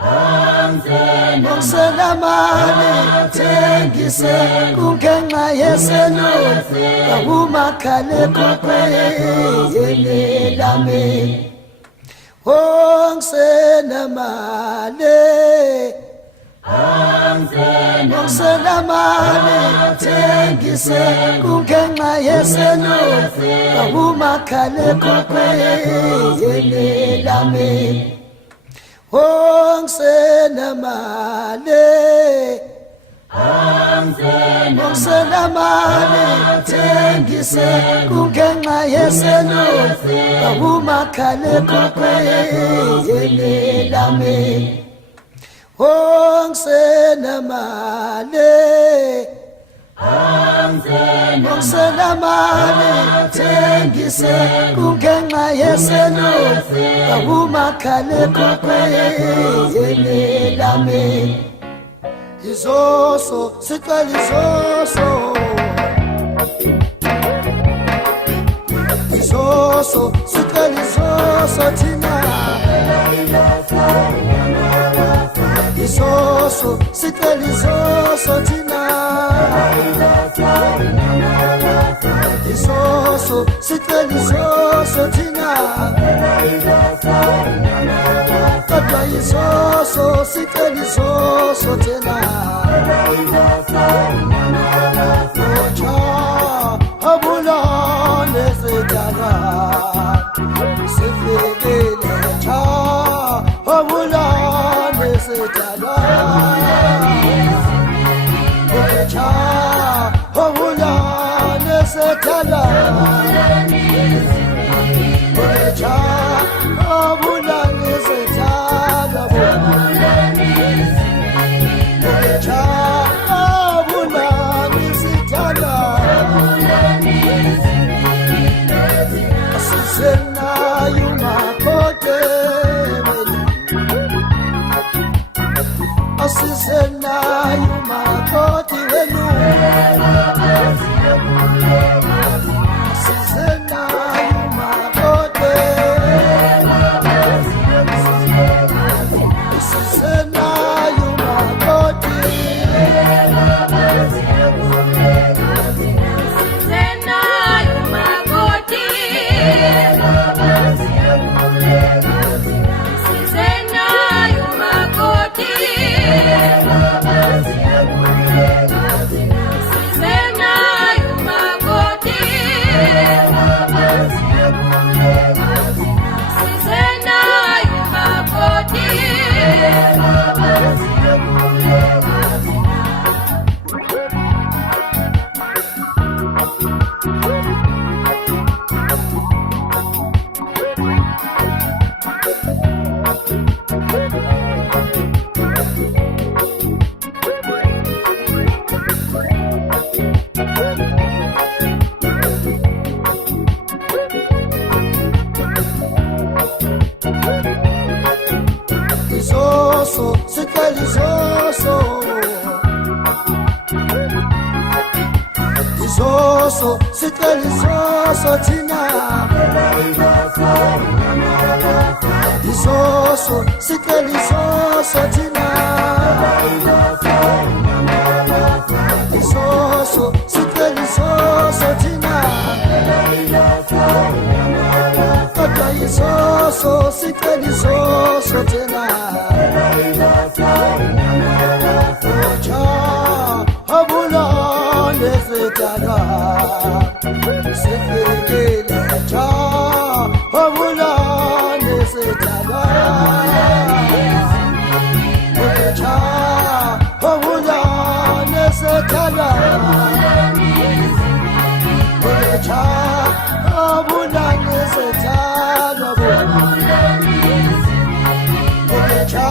Ngokusenamali thengise kungenxa yeseluzi akumakhalekhukhwini lami ngokusenamali ngokusenamali thengise kungenxa yeseluzi akumakhalekhukhwini lami ngokusenamali ngokusenamali thengise kungenxa yeseluzi akumakhalekhukhwini lami ngokusenamali ngokusenamali thengise kungenxa yeseluzi akumakhalekhukhwini lami izoso sicela izoso izoso sicela izoso thina izoso sicela izoso thina izoso sicela izoso thina kodwa izoso sicela izoso thina ocha abulane sedala sifikile cha abulane sedala ocha abulane sedala ocha abulane sedala ocha abulane sedala asisenayo makote asisenayo makote wenu asisenayo makote asisenayo makote izoso sicela izoso izoso sicela izoso thina izoso sicela izoso thina izoso sicela izoso thina kodwa izoso sicela izoso thina ocha abulane sedala sifikile cha abulane sedala ocha abulane sedala ocha abulane sedala ocha